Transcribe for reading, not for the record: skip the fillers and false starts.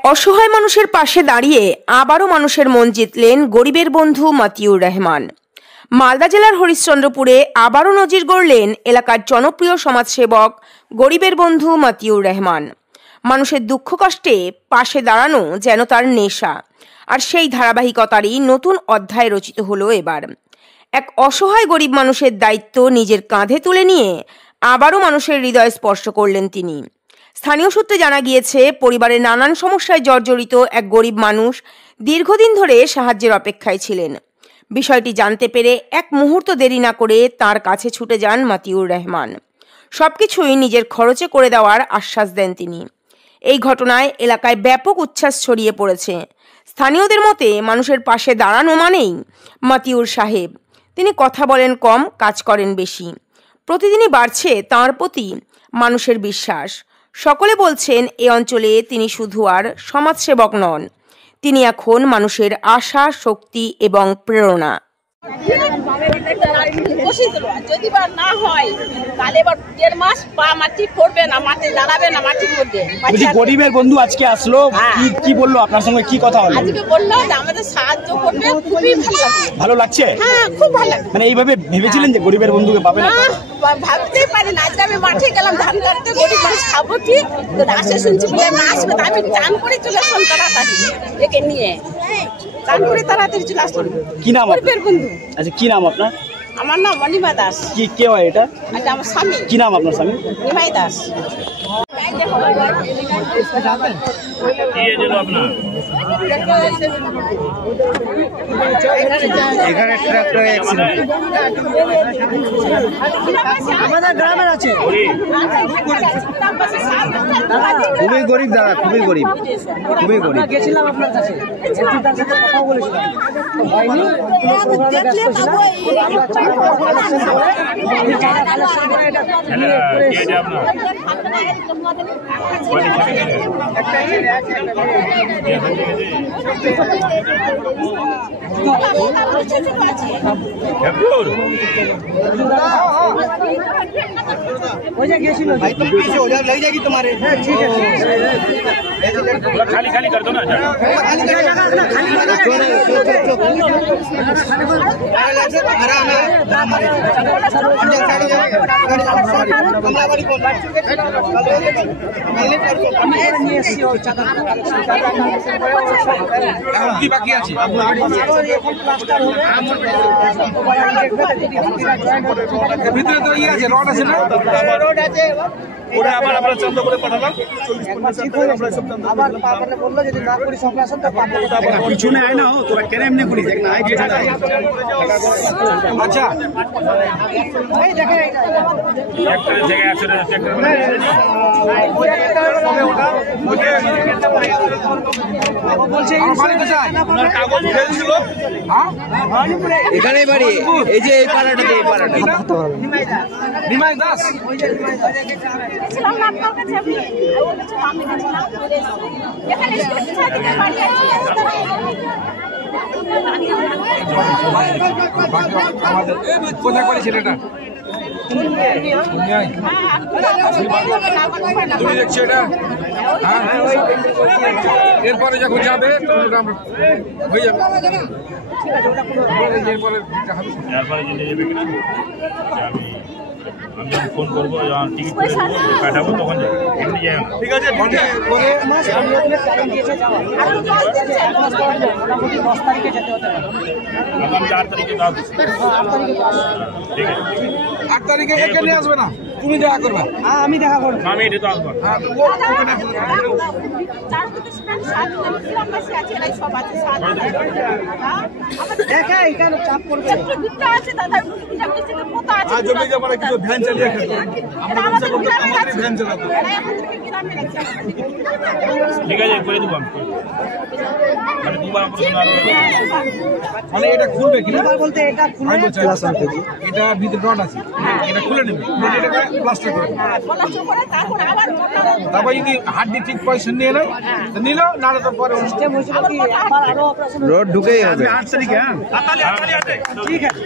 এক অসহায় মানুষের পাশে দাঁড়িয়ে আবারও মানুষের মন জিতলেন গরিবের বন্ধু মতিউর রহমান। মালদা জেলার হরিশ্চন্দ্রপুরে আবারও নজির গড়লেন এলাকার জনপ্রিয় সমাজসেবক গরিবের বন্ধু মতিউর রহমান। মানুষের দুঃখ কষ্টে পাশে দাঁড়ানো যেন তার নেশা, আর সেই ধারাবাহিকতারই নতুন অধ্যায় রচিত হলো এবার। এক অসহায় গরিব মানুষের দায়িত্ব নিজের কাঁধে তুলে নিয়ে আবারও মানুষের হৃদয় স্পর্শ করলেন তিনি। স্থানীয় সূত্রে জানা গিয়েছে, পরিবারের নানান সমস্যায় জর্জরিত এক গরিব মানুষ দীর্ঘদিন ধরে সাহায্যের অপেক্ষায় ছিলেন। বিষয়টি জানতে পেরে এক মুহূর্ত দেরি না করে তার কাছে ছুটে যান মতিউর রহমান। সবকিছুই নিজের খরচে করে দেওয়ার আশ্বাস দেন তিনি। এই ঘটনায় এলাকায় ব্যাপক উচ্ছ্বাস ছড়িয়ে পড়েছে। স্থানীয়দের মতে, মানুষের পাশে দাঁড়ানো মানেই মতিউর সাহেব। তিনি কথা বলেন কম, কাজ করেন বেশি। প্রতিদিনই বাড়ছে তাঁর প্রতি মানুষের বিশ্বাস। সকলে বলছেন, এ অঞ্চলে তিনি শুধু আর সমাজসেবক নন, তিনি এখন মানুষের আশা, শক্তি এবং প্রেরণা। যদি বা না হয় তাহলে এবার 1.5 মাস পা মাটি পড়বে না, মাটি দাঁড়াবে না মাটির মধ্যে। গরিবের বন্ধু আজকে আসলো, কি বললো আপনার সঙ্গে, কি কথা হলো? আজকে বললো যে আমাদের সাহায্য করবে, খুবই ভালো লাগছে। হ্যাঁ, খুব ভালো লাগছে। মানে এইভাবে ভেবেছিলেন যে গরিবের বন্ধুকে পাবেন? ভাবতেই পারি না। আজকে আমি মাঠে গেলাম ধান কাটতে, গরিব মানুষ খাবো কি, তো আসে শুনছি বলে আসবে, আমি চান করে চলে আসলাম তাড়াতাড়ি একে নিয়ে, চান করে তাড়াতাড়ি চলে আসলাম। কি নাম গরিবের বন্ধু? আচ্ছা, কি নাম আপনার? আমার নাম অনিমা দাস। কি কে হয় এটা? এটা আমার স্বামী। কি নাম আপনার স্বামী? নিমাই দাস। এখানে ট্রাক্টর অ্যাক্সিডেন্ট আমাদের গ্রামের আছে। খুবই গরিব দাদা, খুবই গরিব, খুবই গরিব। গেছিলাম আপনার কাছে, তার সাথে কথা বলেছিলাম, হয়নি। लग जाएगी तुम्हारे। ठीक है, खाली खाली कर दो ना, বাকি আছে। ভিতরে তো ইয়ে আছে, রড আছে না? রড আছে। ওরা আবার আমরা চন্দ করে পাঠালাম, 40-50 আবার পাবলে বললো যদি না করি সম্প্রসারণ তো পাবো। পিছনে আয় না, তোরা কেন এমনি করিস? দেখ না, আয় পিছনে আয়। আচ্ছা, এই দেখে একটা জায়গায় আছে না, ট্রাক্টর বলছে আমার কোথায় আপনার কাগজ ফেলছিল। এখানেই বাড়ি, এই যে এই পাড়াটাতে, এই পাড়াটা। নিমাই দাস। কোথায় করে ছেলেটা? তুমি দেখছো এটা? এরপরে যখন যাবে তখন আমরা হয়ে যাবে। এরপরে যাবে কিনা আমি ফোন করবো, টিকিট করে পাঠাবো, তখন এমনি যাই না। ঠিক আছে, আমি 10 তারিখে যেতে হতে পারে। আগামী 8 তারিখে দাও। ঠিক আছে, 8 তারিখে একে নিয়ে আসবে না, তুমি দেখা করবা। হ্যাঁ, আমি দেখা করবো। আমি এটা তো আসবো। হ্যাঁ, দেখা এখানে চাপ করবে। জমি জমা কিছু ভ্যান চালিয়ে খেতে আমরা আমাদের ভ্যান চালাবো। ঠিক আছে, করে দেবো আমি। মানে দুবার অপারেশন আরো, মানে এটা খুলবে কি না বলতে এটা খুলে এটা ভিতরে রড আছে, এটা খুলে নেবে, এটা প্লাস্টার করবে। তারপর যদি হাড্ডি ঠিক পয়সা নিয়ে নেয় নিল, নাহলে তো পরে সিস্টেম হয়েছিল কি আবার আরো অপারেশন রড ঢুকেই হবে 8 তারিখে। হ্যাঁ, ঠিক আছে।